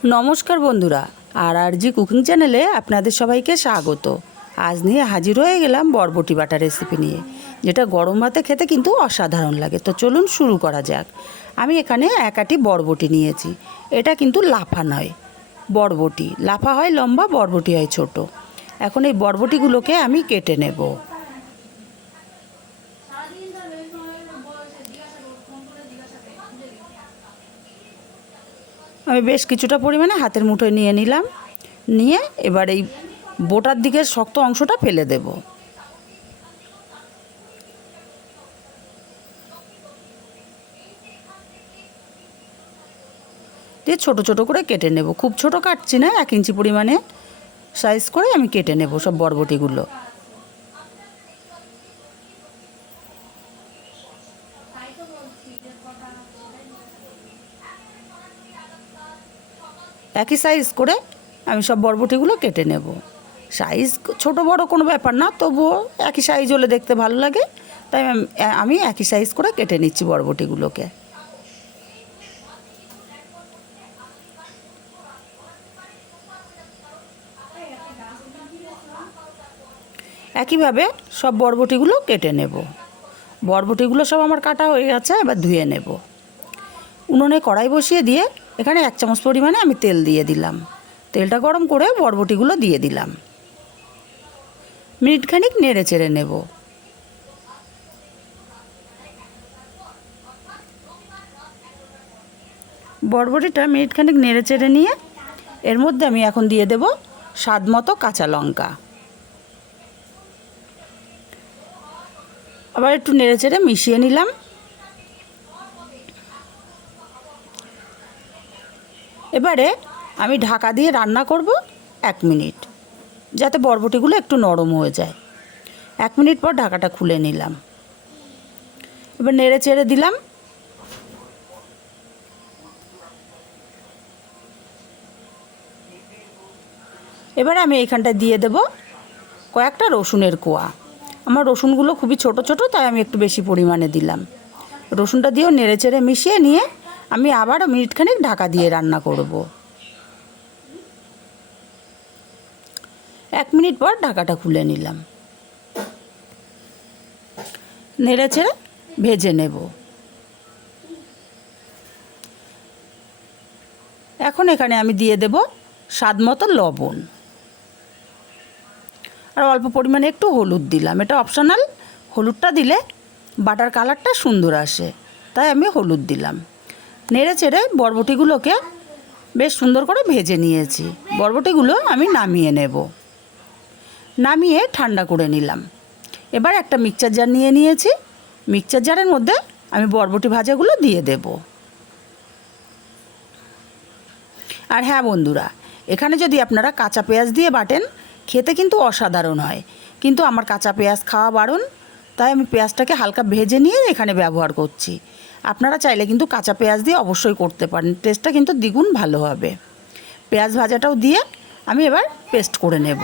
नमस्कार बंधुरा RRG cooking चैनेले आपनादेर सबाइके स्वागत। आज निये हाजिर हये गेलाम बरबटी बाटा रेसिपि निये, जेटा गरम भाते खेते किन्तु असाधारण लागे। तो चलुन शुरू करा जाक। आमी एखाने एक आटी बरबटी नियेछि। एटा किन्तु लाफा नय, बरबटी। लाफा हय लम्बा, बरबटी हय छोटो। एखन एई बरबटीगुलोके आमी केटे नेब। আমি বেশ কিছুটা পরিমাণে হাতের মুঠোয় নিয়ে নিলাম। নিয়ে এবার এই বোটার দিকের শক্ত অংশটা ফেলে দেব। দিয়ে ছোট ছোট করে কেটে নেব। খুব ছোট কাটছি না, 1 ইঞ্চি পরিমাণে সাইজ করে আমি কেটে নেব সব বরবটিগুলো। একই সাইজ করে আমি সব বরবটিগুলো কেটে নেব। সাইজ ছোট বড় কোনো ব্যাপার না, তবুও একই সাইজ হলে দেখতে ভালো লাগে, তাই আমি একই সাইজ করে কেটে নিচ্ছি বরবটিগুলোকে। একইভাবে সব বরবটিগুলো কেটে নেব। বরবটিগুলো সব আমার কাটা হয়ে গেছে, এবার ধুয়ে নেব। উনুনে কড়াই বসিয়ে দিয়ে এখানে 1 চামচ পরিমাণে আমি তেল দিয়ে দিলাম। তেলটা গরম করে বরবটিগুলো দিয়ে দিলাম। মিনিট খানিক নেড়ে চেড়ে নেব। বরবটিটা মিনিট খানিক নেড়ে চেড়ে নিয়ে এর মধ্যে আমি এখন দিয়ে দেব স্বাদ মতো কাঁচা লঙ্কা। আবার একটু নেড়ে চেড়ে মিশিয়ে নিলাম। এবারে আমি ঢাকা দিয়ে রান্না করব 1 মিনিট, যাতে বরবটিগুলো একটু নরম হয়ে যায়। 1 মিনিট পর ঢাকাটা খুলে নিলাম। এবার নেড়ে চেড়ে দিলাম। এবারে আমি এইখানটা দিয়ে দেব কয়েকটা রসুনের কোয়া। আমার রসুনগুলো খুবই ছোট ছোট, তাই আমি একটু বেশি পরিমাণে দিলাম। রসুনটা দিয়েও নেড়ে চেড়ে মিশিয়ে নিয়ে আমি আবারও মিনিট খানিক ঢাকা দিয়ে রান্না করব। 1 মিনিট পর ঢাকাটা খুলে নিলাম। নেড়ে চেড়ে ভেজে নেব। এখন এখানে আমি দিয়ে দেব স্বাদ মতো লবণ আর অল্প পরিমাণে একটু হলুদ দিলাম। এটা অপশনাল, হলুদটা দিলে বাটার কালারটা সুন্দর আসে, তাই আমি হলুদ দিলাম। নেড়ে চেড়ে বরবটিগুলোকে বেশ সুন্দর করে ভেজে নিয়েছি। বরবটিগুলো আমি নামিয়ে নেব। নামিয়ে ঠান্ডা করে নিলাম। এবার একটা মিক্সচার জার নিয়ে নিয়েছি। মিক্সচার জারের মধ্যে আমি বরবটি ভাজাগুলো দিয়ে দেব। আর হ্যাঁ বন্ধুরা, এখানে যদি আপনারা কাঁচা পেঁয়াজ দিয়ে বাটেন খেতে কিন্তু অসাধারণ হয়, কিন্তু আমার কাঁচা পেঁয়াজ খাওয়া বারণ, তাই আমি পেঁয়াজটাকে হালকা ভেজে নিয়ে এখানে ব্যবহার করছি। আপনারা চাইলে কিন্তু কাঁচা পেঁয়াজ দিয়ে অবশ্যই করতে পারেন, টেস্টটা কিন্তু দ্বিগুণ ভালো হবে। পেঁয়াজ ভাজাটাও দিয়ে আমি এবার পেস্ট করে নেব।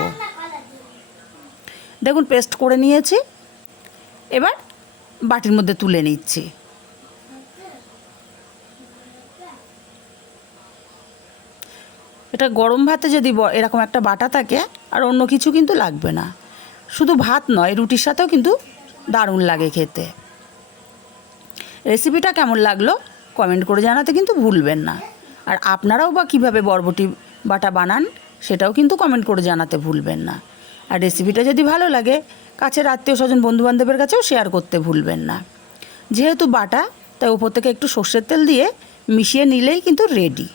দেখুন পেস্ট করে নিয়েছি। এবার বাটির মধ্যে তুলে নিচ্ছি। এটা গরম ভাতে যদি এরকম একটা বাটা থাকে, আর অন্য কিছু কিন্তু লাগবে না। শুধু ভাত নয়, রুটির সাথেও কিন্তু দারুণ লাগে খেতে। রেসিপিটা কেমন লাগলো কমেন্ট করে জানাতে কিন্তু ভুলবেন না। আর আপনারাও বা কীভাবে বরবটি বাটা বানান সেটাও কিন্তু কমেন্ট করে জানাতে ভুলবেন না। আর রেসিপিটা যদি ভালো লাগে কাছের আত্মীয় স্বজন বন্ধুবান্ধবের কাছেও শেয়ার করতে ভুলবেন না। যেহেতু বাটা, তাই উপর থেকে একটু সর্ষের তেল দিয়ে মিশিয়ে নিলেই কিন্তু রেডি।